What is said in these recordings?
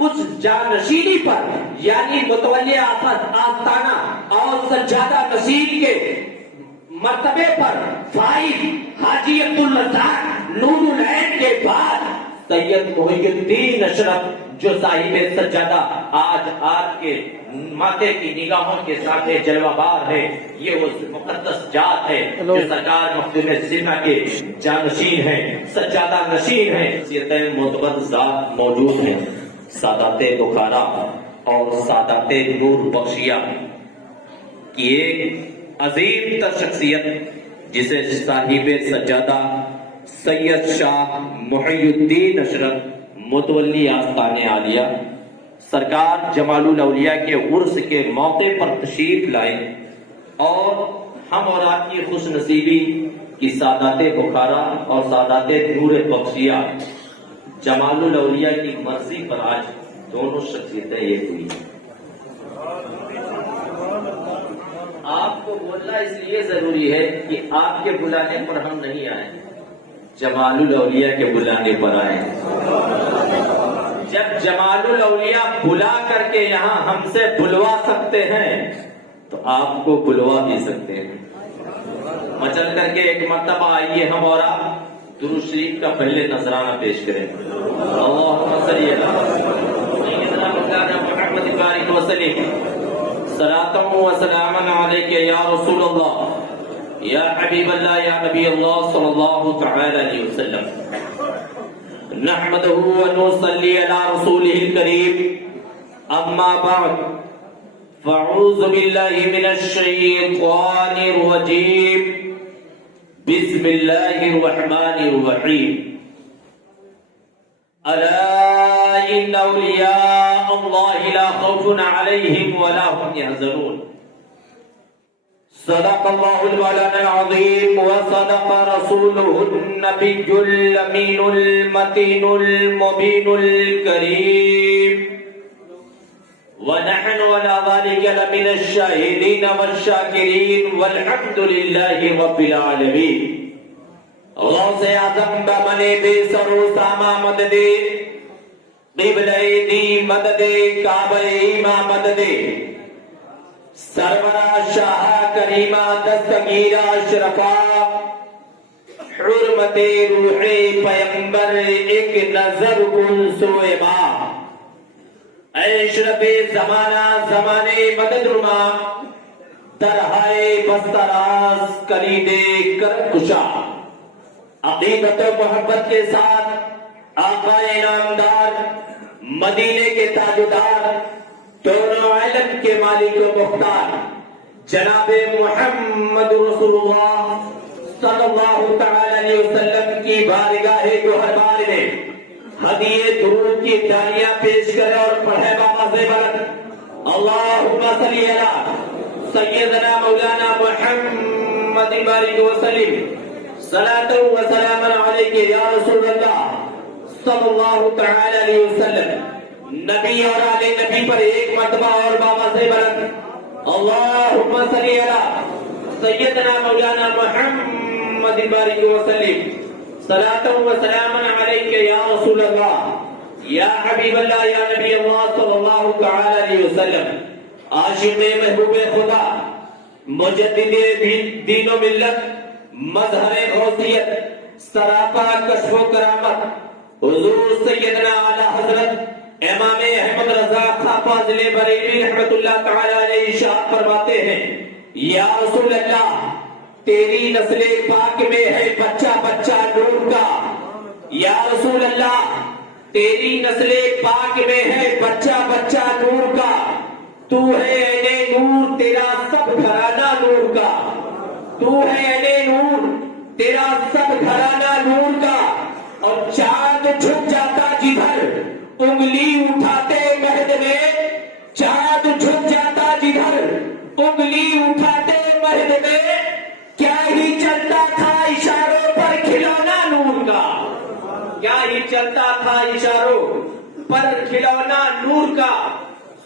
اس جانشینی پر یعنی متولی آستانہ اور سجادہ نشین کے مرتبے پر فائز حاجی عبدالرزاق نور العین کے بعد سید محی الدین اشرف جو صاحب سجادہ آج آپ کے ماتھے کی نگاہوں کے سامنے جلوہ بار ہے، یہ وہ مقدس ذات ہے جو سرکار مخدوم سینا کے جانشین ہیں، سجادہ نشین ہیں، سید معتبر ذات موجود ہیں، سادات بخارا اور سادات نور بخشیہ کی ایک عظیم تر شخصیت جسے صاحب سجادہ سید شاہ محی الدین اشرف متولی آستان عالیہ سرکار جمال الاولیاء کے عرس کے موقع پر تشریف لائے اور ہم اور آپ کی خوش نصیبی کی سادات بخارا اور سادات نور بخشیہ جمال الاولیاء کی مرضی پر آج دونوں شخصیتیں ایک ہوئی ہیں۔ آپ کو بولنا اس لیے ضروری ہے کہ آپ کے بلانے پر ہم نہیں آئے، جمال الاولیاء کے بلانے پر آئے۔ جب جمال الاولیاء بلا کر کے یہاں ہم سے بلوا سکتے ہیں تو آپ کو بلوا بھی سکتے ہیں۔ مچل کر کے ایک مرتبہ آئیے ہم اور آپ درود شریف کا پہلے نذرانہ پیش کریں۔ اللہم صلی علی سیدنا مولانا محمد بارک وسلم صلاۃ و سلام علیک یا رسول اللہ یا حبیب اللہ یا نبی اللہ صلی اللہ تعالی علیہ وسلم، نحمدہ و نصلی علی رسولہ الکریم، اما بعد فاعوذ باللہ من الشیطان الرجیم، بسم اللہ الرحمن الرحیم، الا ان اولیاء اللہ لا خوف علیہم ولا هم يحزنون، صدق اللہ المولانا العظیم وصدق رسولہ النبی الامین المتین المبین الکریم، ونحن على ذلك لمن الشاہدین والشاکرین والحمد للہ رب العالمین۔ غوث اعظم بمن بے سر و ساما مدد، قبلہ دی مدد، کعبہ ایمہ مدد، سرورہ شاہ کریمہ دستگیرہ اشرفا، حرمت روح پیمبر ایک نظر کن سوئے ماں، اے اشرف زمانہ زمانے مدد نما، درہائے بستراز کلید کرکشا، عقیدت و محبت کے ساتھ آقا انعامدار مدینے کے تاجدار دونوں عالم کے مالک و مختار جناب محمد رسول اللہ صلی اللہ تعالی علیہ وسلم کی بارگاہ گوہربار میں ہدیے درود کی داریاں پیش کرے اور پڑھے بآواز بلند، اللہم صلی علی سیدنا مولانا محمد بارک وسلم، صلاۃ و سلام علیک یا رسول اللہ صلی اللہ تعالی علیہ وسلم۔ نبی اور آل نبی پر ایک مرتبہ اور بآواز بلند، اللہم صلی علی سیدنا مولانا محمد بارک وسلم، صلاۃ و سلام علیک یا رسول اللہ یا حبیب اللہ یا نبی اللہ صلی اللہ تعالی علیہ وسلم۔ عاشق محبوب خدا، مجدد دین و ملت، مظہر غوثیت، سراپا کشف و کرامت، حضور سیدنا اعلی حضرت امام احمد رضا خان فاضل بریلوی رحمت اللہ تعالی علیہ ارشاد فرماتے ہیں، یا رسول اللہ تیری نسل پاک میں ہے بچہ بچہ نور کا، یا رسول اللہ تیری نسل پاک میں ہے بچہ بچہ نور کا، تو ہے عین نور تیرا سب گھرانہ نور کا، تو ہے عین نور تیرا سب گھرانہ نور کا، اور چاند جھک جاتا جدھر انگلی اٹھاتے مہد میں، چاند جھک جاتا جدھر انگلی اٹھاتے مہد میں، کیا ہی چلتا تھا اشاروں پر کھلونا نور کا، کیا ہی چلتا تھا اشاروں پر کھلونا نور کا،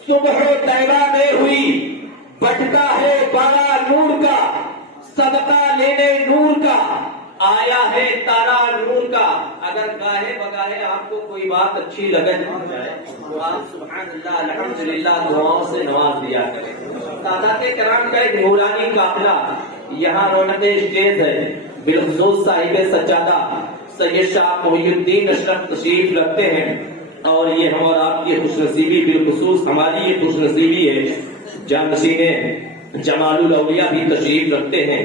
صبح و طیبہ میں ہوئی بٹکا ہے بڑا نور کا، صدقہ لینے نور کا، آیا ہے تارا نور کا. اگر گاہے بگاہے آپ کو کوئی بات اچھی لگے تو آپ سبحان اللہ الحمدللہ دعاؤں سے نواز دیا کریں. سادات کرام کا ایک نورانی قافلہ یہاں رونق اسٹیج ہے. بالخصوص صاحب سجادہ سید شاہ محی الدین اشرف تشریف رکھتے ہیں اور یہ ہم اور آپ کی خوش نصیبی بالخصوص ہماری یہ خوش نصیبی ہے. جانشین جمال الاولیاء بھی تشریف رکھتے ہیں.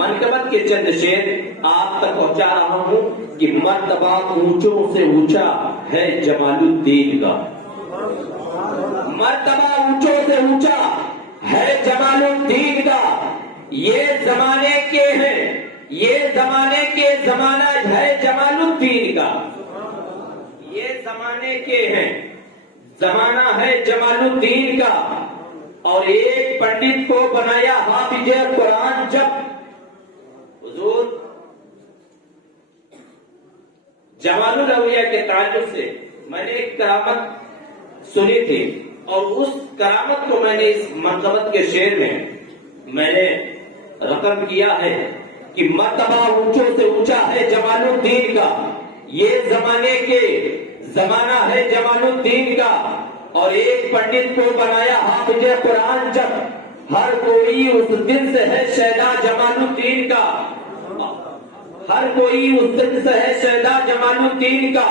منقبت کے چند شعر آپ تک پہنچا رہا ہوں کہ مرتبہ اونچوں سے اونچا ہے جمال الدین کا. مرتبہ اونچوں سے اونچا ہے جمال الدین کا. یہ زمانے کے ہیں یہ زمانے کے زمانہ ہے جمال الدین کا. یہ زمانے کے ہیں زمانہ ہے جمال الدین کا. اور ایک پنڈت کو بنایا حافظ قرآن. جب حضور جمال الاولیاء کے تعلق سے میں نے ایک کرامت سنی تھی اور اس کرامت کو میں نے اس منقبت کے شعر میں نے رقم کیا ہے کہ مرتبہ اونچوں سے اونچا ہے جمال الدین کا. یہ زمانے کے زمانہ ہے جمال الدین کا. اور ایک پنڈت کو بنایا حافظ قرآن. جب ہر کوئی اس دن سے ہے شیدا جمال الدین کا. ہر کوئی اس دن سے ہے شیدا جمال الدین کا.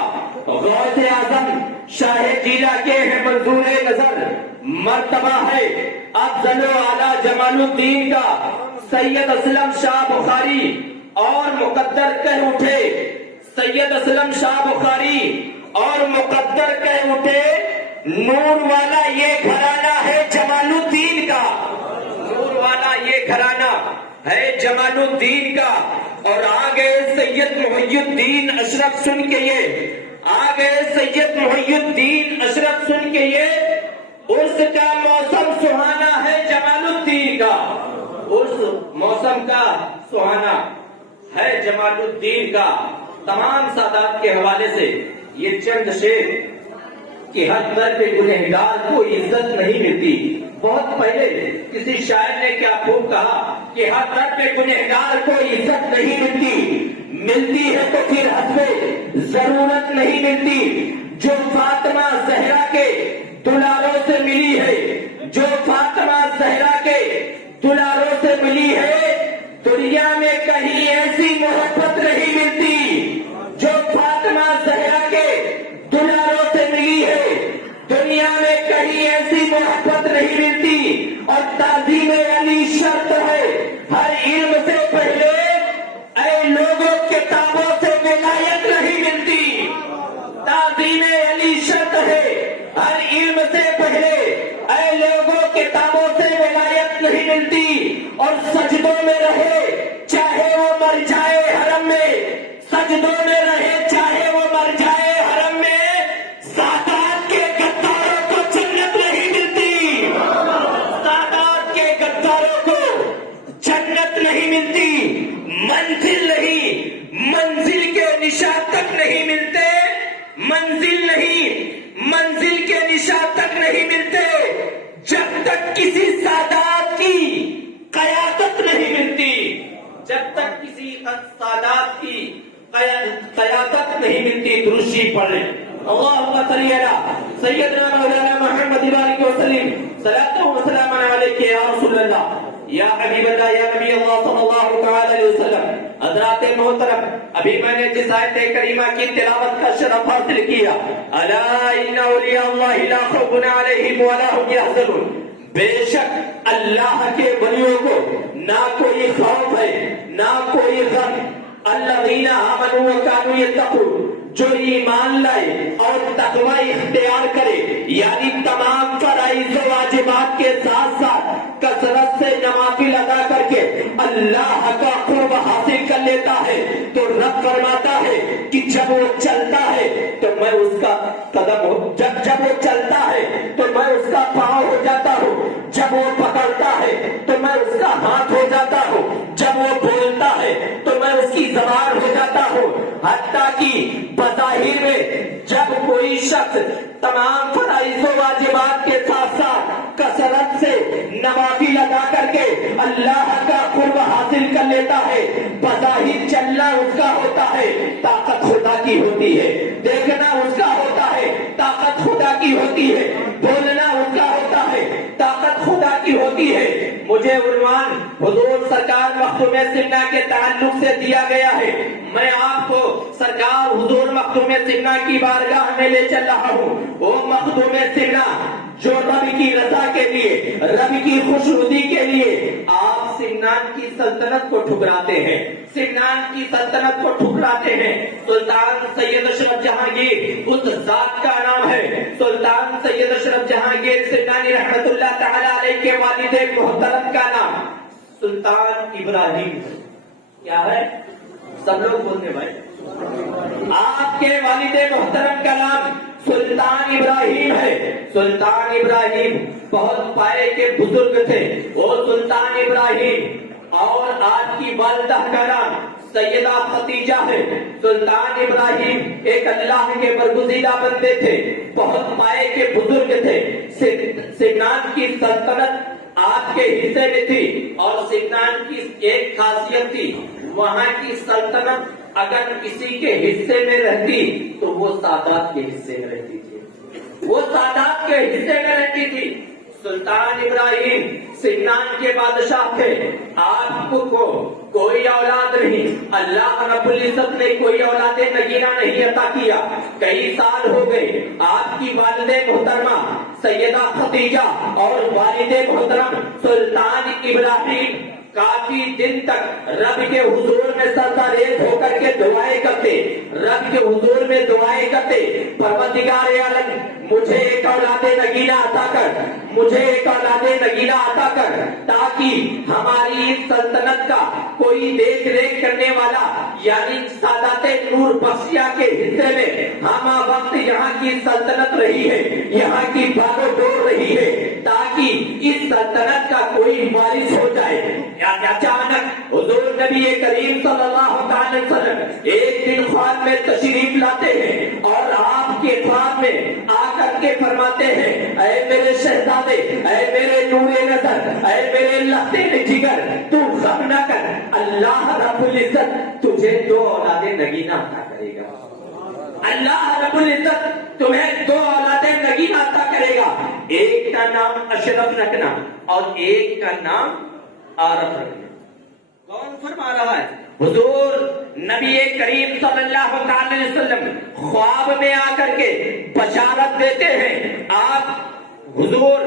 غوث اعظم شاہ جیلا کے ہیں منظور نظر. مرتبہ ہے افضل و اعلیٰ جمال الدین کا. سید اسلم شاہ بخاری اور مقدر کہہ اٹھے. سید اسلم شاہ بخاری اور مقدر کہہ اٹھے نور والا یہ گھرانہ ہے جمال الدین کا. نور والا یہ گھرانہ ہے جمال الدین کا. اور آگے سید محی الدین اشرف سن کے یہ آگے سید محی الدین اشرف سن کے یہ عرس کا موسم سہانا ہے جمال الدین کا. عرس موسم کا سہانا ہے جمال الدین کا. تمام سادات کے حوالے سے یہ چند شعر کہ ہر در پہ گنہگار کو عزت نہیں ملتی. بہت پہلے کسی شاعر نے کیا خوب کہا کہ ہر در پہ گنہگار کو عزت نہیں ملتی ہے تو پھر حسب ضرورت نہیں ملتی. جو فاطمہ زہرا کے دلاروں سے ملی ہے جو فاطمہ زہرا کے دلاروں سے ملی ہے دنیا میں کہیں ایسی محبت نہیں ملتی. جو فاطمہ زہرا کے دلاروں سے ملی ہے دنیا میں کہیں ایسی محبت نہیں ملتی. اور تعظیم علی شرط ہے ہر علم سے پہلے اے لوگوں کتابوں سے ولایت نہیں ملتی. تعظیم علی شرط ہے ہر علم سے پہلے اے لوگوں کتابوں سے ولایت نہیں ملتی. اور سجدوں میں رہے چاہے وہ مر جائے حرم میں سجدوں میں رہے چاہے وہ مر جائے حرم میں سادات کے غداروں کو جنت نہیں ملتی. سادات کے غداروں کو جنت نہیں ملتی. منزل نہیں منزل کے نشان تک نہیں ملتے. منزل نہیں منزل کے نشان تک نہیں ملتے جب تک کسی سادات کی قیادت نہیں ملتی. جب تک کسی سادات کی قیادت نہیں ملتی. درشی پڑھ لیں اللہم صلی علی سیدنا مولانا محمد وسلم صلاۃ و سلام علیک یا رسول اللہ یا حبیب اللہ یا نبی اللہ صلی اللہ تعالی علیہ وسلم. حضرات محترم ابھی میں نے جس آیت کریمہ کی تلاوت کا شرف حاصل کیا الا ان اولیاء اللہ لا خوف علیہم ولا هم یحزنون. بے شک اللہ کے ولیوں کو نہ کوئی خوف ہے نہ کوئی غم. الذین آمنوا وکانوا یتقون جو ایمان لائے اور تقوی اختیار کرے یعنی تمام فرائض و واجبات کے ساتھ ساتھ کثرت سے نوافل ادا کر کے اللہ کا قرب حاصل کر لیتا ہے تو رب فرماتا ہے کہ جب وہ چلتا ہے تو میں اس کا قدم جب وہ چلتا ہے تو میں اس کا پاؤں ہو جاتا ہوں. جب وہ پکڑتا ہے تو میں اس کا ہاتھ ہو جاتا ہوں. جب وہ بولتا ہے تو میں اس کی زبان ہو جاتا ہوں. حتیٰ کہ بظاہر میں جب کوئی شخص تمام فرائض و واجبات کے ساتھ ساتھ کثرت سے نوافل ادا کر کے اللہ کا قرب حاصل کر لیتا ہے، بظاہر چلنا اس کا ہوتا ہے، طاقت خدا کی ہوتی ہے، دیکھنا اس کا ہوتا ہے، طاقت خدا کی ہوتی ہے، بولنا اس کا ہوتا ہے، طاقت خدا کی ہوتی ہے۔ مجھے عنوان حضور سرکار مخدوم سمنہ کے تعلق سے دیا گیا ہے، میں آپ کو سرکار حضور مخدوم سمنہ کی بارگاہ میں لے چل رہا ہوں۔ وہ مخدوم سمنہ جو رب کی رضا کے لیے، رب کی خوشنودی کے لیے آپ سمنان کی سلطنت کو ٹھکراتے ہیں، سمنان کی سلطنت کو ٹھکراتے ہیں۔ سلطان سید اشرف جہانگیر اس ذات کا نام ہے۔ سلطان سید اشرف جہانگیر سمنانی رحمت اللہ تعالی علیہ کے والد محترم کا نام سلطان ابراہیم کیا ہے؟ سب لوگ بولتے بھائی، آپ کے والد محترم کا نام سلطان ابراہیم ہے۔ سلطان ابراہیم بہت پائے کے بزرگ تھے، وہ سلطان ابراہیم، اور آپ کی والدہ کا نام سیدہ ختیجہ ہے۔ سلطان ابراہیم ایک اللہ کے برگزیدہ بندے تھے، بہت پائے کے بزرگ تھے۔ سمنان کی سلطنت آپ کے حصے میں تھی، اور سمنان کی ایک خاصیت تھی، وہاں کی سلطنت اگر کسی کے حصے میں رہتی تو وہ سادات کے حصے میں رہتی تھی، وہ سادات کے حصے میں رہتی تھی۔ سلطان ابراہیم سمنان کے بادشاہ تھے۔ آپ کو کوئی اولاد نہیں، اللہ رب العزت نے کوئی اولاد نگینہ نہیں عطا کیا۔ کئی سال ہو گئے، آپ کی والد محترمہ سیدہ ختیجہ اور والد محترم سلطان ابراہیم کافی دن تک رب کے حضور میں سجدہ ریز ہو کر کے دعائیں کرتے، رب کے حضور میں دعائیں کرتے، پروردگار عالم مجھے ایک اولاد نگینہ عطا کر، مجھے ایک اولاد نگینہ عطا کر، تاکہ ہماری اس سلطنت کا کوئی دیکھ ریکھ کرنے والا، یعنی سادات نور بخشیہ کے حصے میں ہم وقت یہاں کی سلطنت رہی ہے، یہاں کی بھاگو دوڑ رہی ہے، تاکہ اس سلطنت کا کوئی وارث ہو جائے۔ اچانک حضور نبی کریم صلی اللہ علیہ وسلم ایک دن خواب میں تشریف لاتے ہیں، اور آپ کے خواب میں آ کر کے فرماتے ہیں، اے میرے شہزادے، اے میرے نور نظر، اے میرے لہتے جگر، تو غم نہ کر، اللہ رب العزت تجھے 2 اولاد نگینہ عطا کرے گا۔ اللہ رب العزت تمہیں 2 اولاد نگینہ عطا کرے گا، ایک کا نام اشرف رکھنا اور ایک کا نام عارف رکھنا۔ کون فرما رہا ہے؟ حضور نبی کریم صلی اللہ علیہ وسلم خواب میں آ کر کے بشارت دیتے ہیں۔ آپ حضور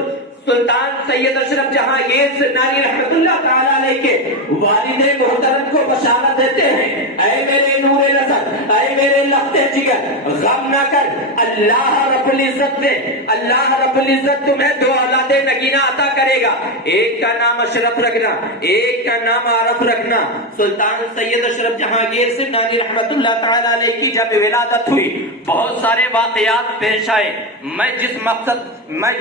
سلطان سید اشرف جہانگیر سمنانی رحمت اللہ تعالی علیہ کے والد محترم کو بشارت دیتے ہیں، اے میرے نور نظر، اے میرے لخت جگر، غم نہ کر، اللہ رب العزت نے، اللہ رب العزت تمہیں 2 اولاد نگینہ عطا کرے گا، ایک کا نام اشرف رکھنا، ایک کا نام عارف رکھنا۔ سلطان سید اشرف جہانگیر سمنانی رحمت اللہ تعالی علیہ کی جب ولادت ہوئی، بہت سارے واقعات پیش آئے۔ میں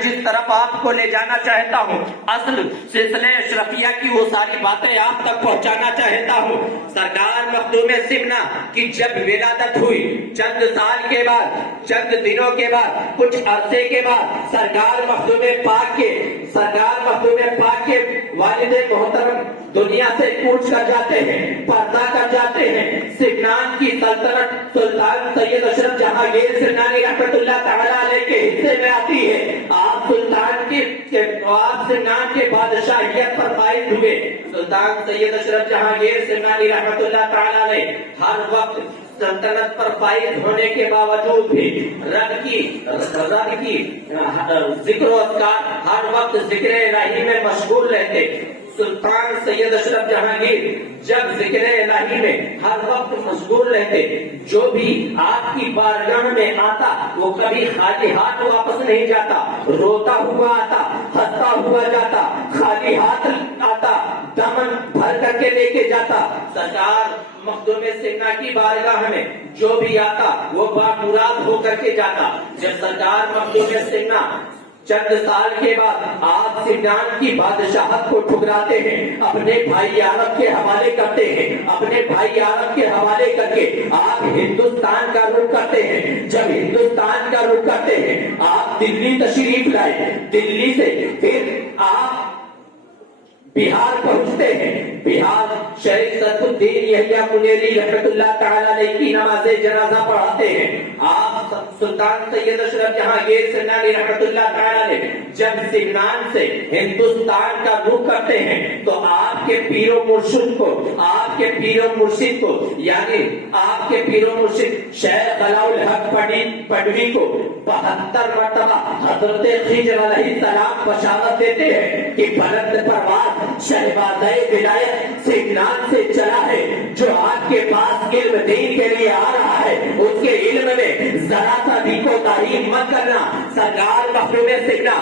جس طرف آپ کو لے جانا چاہتا ہوں، اصل سلسلے اشرفیہ کی وہ ساری باتیں آپ تک پہنچانا چاہتا ہوں۔ سرکار مخدوم سمنہ کی جب ولادت ہوئی، چند سال کے بعد، چند دنوں کے بعد، کچھ عرصے کے بعد سرکار مخدوم پاک کے والد محترم دنیا سے کوچ کر جاتے ہیں، پردہ کر جاتے ہیں۔ سمنان کی سلطنت سلطان سید اشرف جہانگیر سمنانی رحمت اللہ تعالی علیہ کے حصے میں آتی ہے۔ آپ سمنان کے بادشاہیت پر فائز ہوئے۔ سلطان سید اشرف جہانگیر سمنانی رحمت اللہ تعالی علیہ ہر وقت سلطنت پر فائز ہونے کے باوجود بھی رب کی ذکر و اذکار، ہر وقت ذکر الہی میں مشغول رہتے۔ سلطان سید اشرف جہانگیر جب ذکر الہی میں ہر وقت مشغول رہتے، جو بھی آپ کی بارگاہ میں آتا وہ کبھی خالی ہاتھ واپس نہیں جاتا، روتا ہوا آتا، ہنستا ہوا جاتا، خالی ہاتھ آتا، دامن بھر کر کے لے کے جاتا۔ سرکار مخدوم سمنہ کی بارگاہ میں جو بھی آتا وہ بامراد ہو کر کے جاتا۔ جب سرکار مخدوم سمنہ چند سال کے بعد آپ سمنان کی بادشاہت کو ٹھکراتے ہیں، اپنے بھائی عرب کے حوالے کرتے ہیں، اپنے بھائی عرب کے حوالے کر کے آپ ہندوستان کا رخ کرتے ہیں۔ جب ہندوستان کا رخ کرتے ہیں آپ دلی تشریف لائے، دلی سے پھر آپ بہار پہنچتے ہیں۔ بہار شیخ صدق الدین یحییٰ منیری رحمۃ اللہ تعالی علیہ کی نماز جنازہ پڑھاتے ہیں۔ آپ سلطان سید اشرف جہانگیر سمنانی رحمۃ اللہ تعالی علیہ جب سمنان سے ہندوستان کا رخ کرتے ہیں تو آپ کے پیر و مرشد کو، آپ کے پیر و مرشد کو، یعنی آپ کے پیر و مرشد شیخ علاء الحق پڈوی کو 72 مرتبہ حضرت خضر علیہ السلام بشارت دیتے ہیں کہ بلند پرواز شہبازۂ ولایت سمنان سے چلا ہے، جو آپ کے پاس علم دین کے لیے آ رہا ہے اس کے علم میں ذرا سا بھی کوتاہی مت کرنا۔ سرکار مخدوم سمنا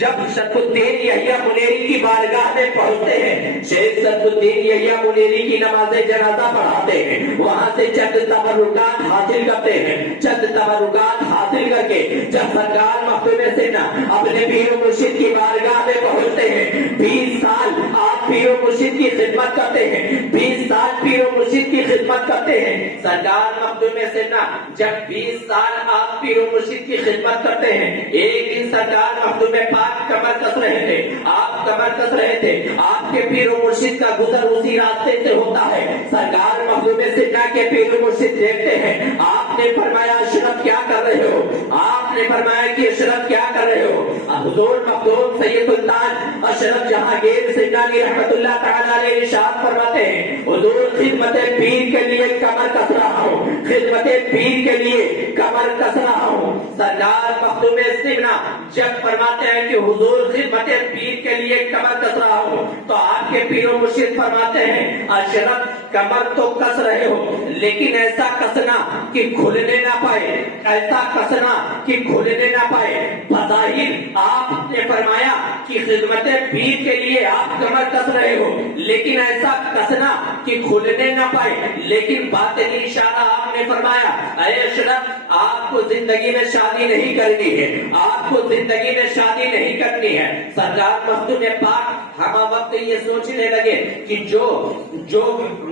جب شرف الدین یحییٰ منیری کی بارگاہ میں پہنچتے ہیں، شیخ شرف الدین یحییٰ منیری کی نماز جنازہ پڑھاتے ہیں، وہاں سے چند تبرکات حاصل کرتے ہیں۔ چند تبرکات حاصل کر کے جب سرکار مخدوم سمنا اپنے پیر و مرشد کی بارگاہ میں پہنچتے ہیں، 20 سال آپ پیر و مرشد کی خدمت کرتے ہیں، 20 سال پیر و مرشد کی خدمت کرتے ہیں۔ سرکار مخدوم سمنا جب 20 سال آپ پیر و مرشد کی خدمت کرتے ہیں، ایک دن سرکار مخدوم پاک کمر کس رہے تھے، آپ کمر کس رہے تھے، آپ کے پیر و مرشد کا گزر اسی راستے سے ہوتا ہے۔ سرکار مخدوم سمنا کے پیر و مرشد دیکھتے ہیں، آپ نے فرمایا اشرف کیا کر رہے ہو؟ آپ نے فرمایا کہ اشرف کیا کر رہے ہو؟ حضور مخدوم سید سلطان اشرف جہانگیر سمنانی رحمۃ اللہ تعالی علیہ ارشاد فرماتے ہیں، حضور خدمت پیر کے لیے کمر کس رہا ہوں، خدمت پیر کے لیے کمر کس رہا ہوں۔ سرکار مخدوم سمنا جب فرماتے ہیں کہ حضور خدمت پیر کے لیے کمر کس رہا ہوں تو آپ کے پیر و مرشد فرماتے ہیں اشرف کمر تو کس رہے ہو لیکن ایسا کسنا کہ کھلنے نہ پائے، ایسا کسنا کہ کھلنے نہ پائے۔ بظاہر آپ نے فرمایا کہ خدمت پیر کے لیے آپ کمر کس رہے ہو لیکن ایسا کسنا کہ کھلنے نہ پائے، لیکن باطنی اشارہ آپ نے فرمایا اے اشرف آپ کو زندگی میں شادی نہیں کرنی ہے، آپ کو زندگی میں شادی نہیں کرنی ہے۔ سرکار مخدوم پاک ہم وقت یہ سوچنے لگے کہ جو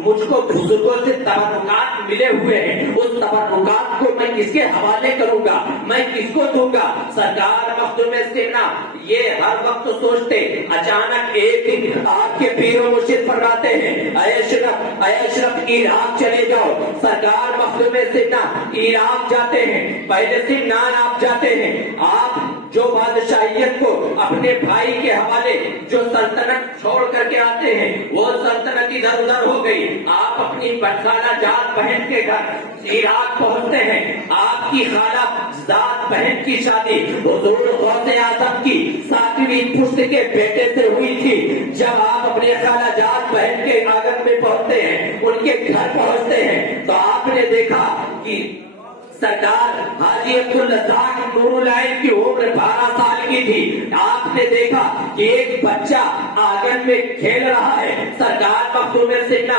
مجھ کو بزرگوں سے تبرکات ملے ہوئے ہیں اس تبرکات کو میں کس کے حوالے کروں گا، میں کس کو دوں گا۔ سرکار مخدوم سمنا یہ ہر وقت سوچتے، اچانک ایک دن آپ کے پیر و مرشد فرماتے ہیں اے اشرف عراق چلے جاؤ۔ سرکار مخدوم سمنا عراق جاتے ہیں، پہلے سمنان آپ جاتے ہیں، آپ جو بادشاہیت کو اپنے بھائی کے حوالے جو سلطنت چھوڑ کر کے آتے ہیں وہ سلطنت ادھر ادھر ہو گئی، آپ اپنی خالہ جات بہن کے گھر عراق پہنچتے ہیں، آپ کی خالہ ذات بہن کی شادی حضور غوث اعظم کی 7ویں پشت کے بیٹے سے ہوئی تھی۔ جب آپ اپنے خالہ جات بہن کے آنگن میں پہنچتے ہیں، ان کے گھر پہنچتے ہیں تو آپ نے دیکھا کہ سرکار حاجی عبدالرزاق نور العین کی عمر 12 سال کی تھی۔ آپ نے دیکھا کہ ایک بچہ آنگن میں کھیل رہا ہے۔ سرکار مخدوم سمنا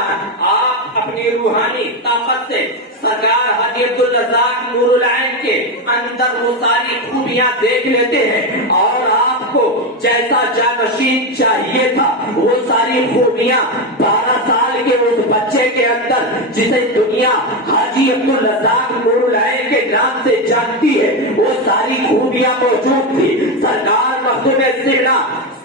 آپ اپنی روحانی طاقت سے سرکار حاجی عبدالرزاق نور العین کے اندر وہ ساری خوبیاں دیکھ لیتے ہیں اور آپ کو جیسا جانشین چاہیے تھا وہ ساری خوبیاں 12 سال کے اس بچے کے اندر جسے دنیا حاجی عبدالرزاق نور العین کے نام سے جانتی ہے وہ ساری خوبیاں موجود تھی۔ سرکار مخدوم سمنا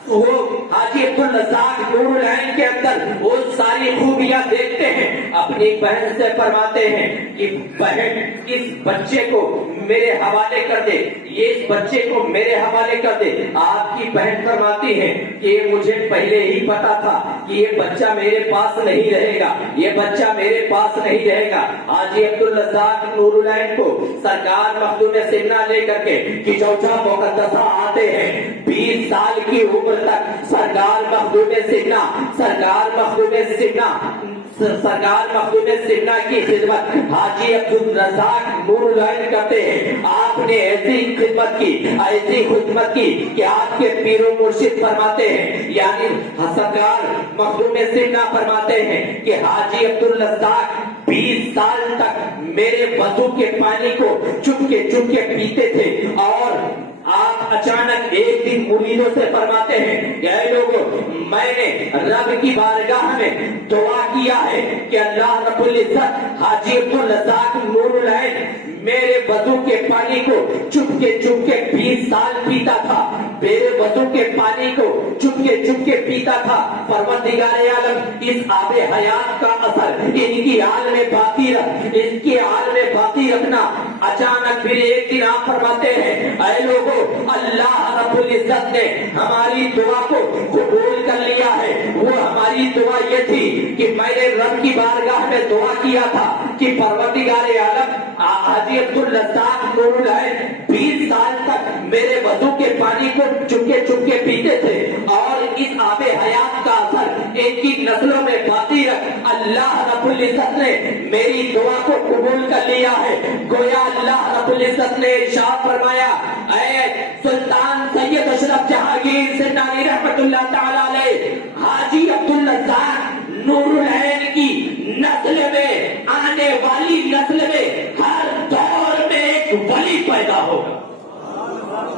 وہ حاجی عبدالرزاق نور العین کے اندر وہ ساری خوبیاں دیکھتے ہیں، اپنی بہن سے فرماتے ہیں کہ بہن اس بچے کو میرے حوالے کر دے، یہ اس بچے کو میرے حوالے کر دے۔ آپ کی بہن فرماتی ہے کہ مجھے پہلے ہی پتا تھا کہ یہ بچہ میرے پاس نہیں رہے گا، یہ بچہ میرے پاس نہیں رہے گا۔ حاجی عبدالرزاق نور العین کو سرکار مخدوم سمنا لے کر کے کچوچا مقدسہ آتے ہیں۔ 20 سال کی عمر تک سرکار مخدوم سمنا کی خدمت حاجی عبدالرزاق نور العین کرتے ہیں۔ آپ نے ایسی خدمت کی کہ آپ کے پیر و مرشد فرماتے ہیں، یعنی سرکار مخدوم سمنا فرماتے ہیں کہ حاجی عبدالرزاق 20 سال تک میرے وضو کے پانی کو چپ کے پیتے تھے اور آپ اچانک مریدوں سے فرماتے ہیں کہ اے لوگوں، میں نے رب کی بارگاہ میں دعا کیا ہے کہ اللہ رب العزت حاجی عبدالرزاق نور العین میرے وضو کے پانی کو چپکے 20 سال پیتا تھا، میرے وضو کے پانی کو چپکے پیتا تھا۔ پروردگار عالم اس آب حیات کا اثر ان کی حال میں باقی رکھنا۔ اچانک پھر ایک دن آپ فرماتے ہیں اے لوگوں، اللہ رب العزت نے ہماری دعا کو قبول کر لیا ہے۔ وہ ہماری دعا یہ تھی کہ میں نے رب کی بارگاہ میں دعا کیا تھا کہ پروردگار عالم حاجی عبدالرزاق نور العین 20 سال تک میرے وضو کے پانی کو چپکے پیتے تھے، اور اس آب حیات کا اثر ان کی نسلوں میں باقی رکھ اللہ رب العزت نے میری دعا کو قبول کر لیا ہے۔ گویا اللہ رب العزت نے ارشاد فرمایا اے سلطان سید اشرف جہانگیر سندانی رحمت اللہ تعالی علیہ، حاجی عبدالرزاق نور العین کی نسل میں، آنے والی نسل میں ہر دور میں ایک ولی پیدا ہوگا،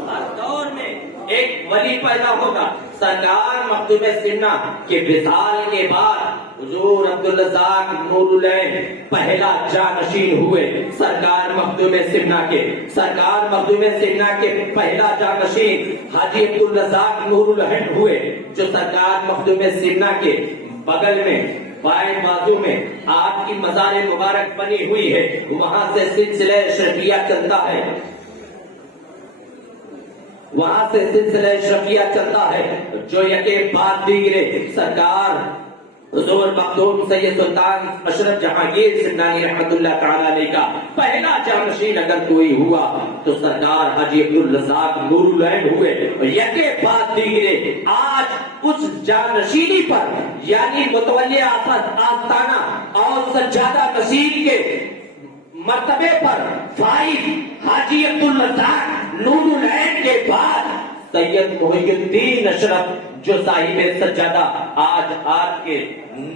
ہر دور میں ایک ولی پیدا ہوگا۔ سرکار مخدوم سنہ کے وصال کے بعد حضور عبدالرزاق نور العین پہلا جانشین ہوئے۔ سرکار مخدوم سنہ کے پہلا جانشین حاجی عبدالرزاق نور العین ہوئے، جو سرکار مخدوم سنہ کے بغل میں بائیں بازو میں آپ کی مزار مبارک بنی ہوئی ہے، وہاں سے سلسلہ شرعیہ چلتا ہے، جو یکے بعد دیگرے سرکار حضور مخدوم سید سلطان اشرف جہانگیر سندانی رحمت اللہ تعالی علیہ کا پہلا جانشین اگر کوئی ہوا تو سرکار حاجی عبدالرزاق نور العین ہوئے، اور یکے بعد دیگرے آج اس جانشینی پر یعنی متولی آستانہ اور سجادہ نشین کے مرتبے پر فائز حاجی عبدالرزاق نور العین کے بعد سید محی الدین اشرف جو صاحب سجادہ آج آپ کے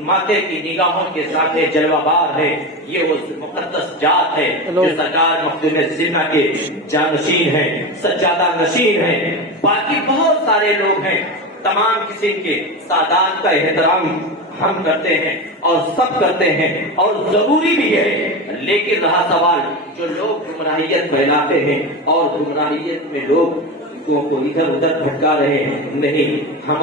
ماتھے کی نگاہوں کے سامنے جلوہ بار ہے، یہ وہ مقدس ذات ہے جو سرکار مخدوم سنہ کے جانشین ہیں، سجادہ نشین ہیں۔ باقی بہت سارے لوگ ہیں، تمام قسم کے سادات کا احترام ہم کرتے ہیں اور سب کرتے ہیں اور ضروری بھی ہے، لیکن رہا سوال جو لوگ گمراہیت پھیلاتے ہیں اور گمراہیت میں لوگ کو ادھر ادھر بھٹکا رہے ہیں، نہیں، ہم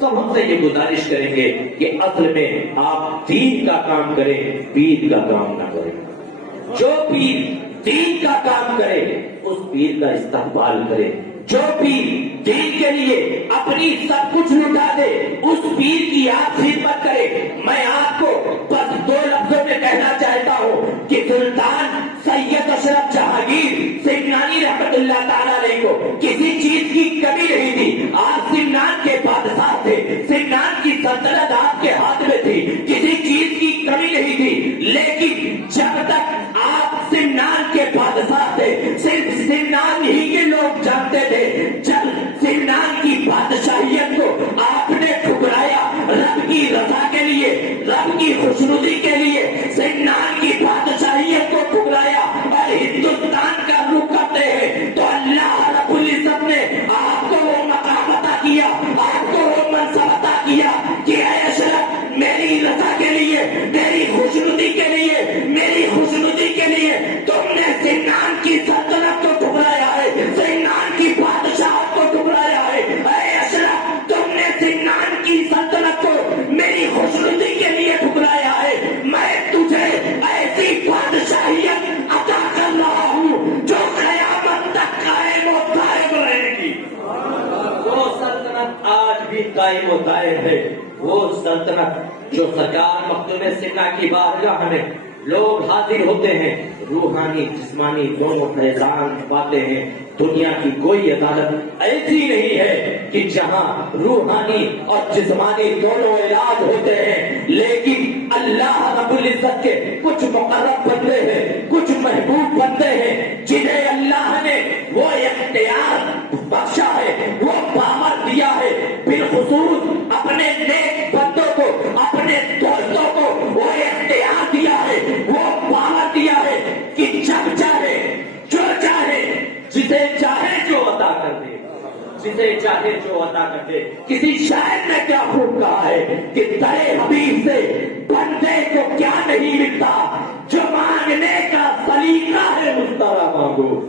سب سے یہ گزارش کریں گے کہ اصل میں آپ دین کا کام کریں، پیر کا کام نہ کریں۔ جو پیر دین کا کام کرے اس پیر کا استقبال کرے، جو پیر دین کے لیے اپنی سب کچھ لٹا دے اس پیر کی آپ خدمت کرے۔ میں آپ کو بس 2 لفظوں میں کہنا چاہتا ہوں کہ سلطان سید اشرف جہانگیر سمنانی رحمت اللہ تعالی علیہ کو کسی چیز کی کمی نہیں تھی۔ آپ سمنان کے بادشاہ تھے، سمنان کی سلطنت آپ کے ہاتھ میں تھی، کسی چیز کی کمی نہیں تھی، لیکن جب تک آپ سمنان کے بادشاہ تھے صرف سمنان ہی کے لوگ جانتے تھے۔ جب سمنان کی بادشاہیت کو آپ نے ٹھکرایا رب کی رضا کے لیے، رب کی خوشنودی کے لیے، سمنان کی بادشاہیت کو ٹھکرایا اور ہندوستان کا رخ کرتے ہیں، تو اللہ رب العزت نے آپ کو وہ مقام عطا کیا، آپ کو وہ منصب عطا کیا کہ اے اشرف میری رضا کے لیے، میری خوشنودی کے لیے، میری خوشنودی کے لیے تم نے سمنان کی سلطنت کو ٹھکرایا ہے، سمنان کی بادشاہت کو ٹھکرایا ہے۔ اے اشرف تم نے سمنان کی سلطنت کو میری خوشنودی کے لیے ٹھکرایا ہے، میں تجھے ایسی بادشاہیت عطا کر رہا ہوں جو قیامت تک قائم و دائم رہے گی۔ وہ سلطنت آج بھی قائم و دائم ہے، وہ سلطنت جو سرکار مخدوم سنہ کی بارگاہ میں لوگ حاضر ہوتے ہیں، روحانی جسمانی دونوں فیضان پاتے ہیں۔ دنیا کی کوئی عدالت ایسی نہیں ہے کہ جہاں روحانی اور جسمانی دونوں علاج ہوتے ہیں، لیکن اللہ رب العزت کے کچھ مقرب بندے ہیں، کچھ محبوب بندے ہیں جنہیں اللہ نے وہ اختیار بخشا ہے، وہ پاور دیا ہے، بالخصوص اپنے نیک بندوں کو، اپنے دوستوں کو وہ اختیار دیا ہے، وہ پاور دیا ہے کہ جب چاہے جو چاہے جسے چاہے جو عطا کر دے، جسے چاہے جو عطا کر دے. کسی شاعر نے کیا خوب کہا ہے کہ درے حبیب سے بندے کو کیا نہیں ملتا، جو مانگنے کا سلیقہ ہے مسترا مانگو.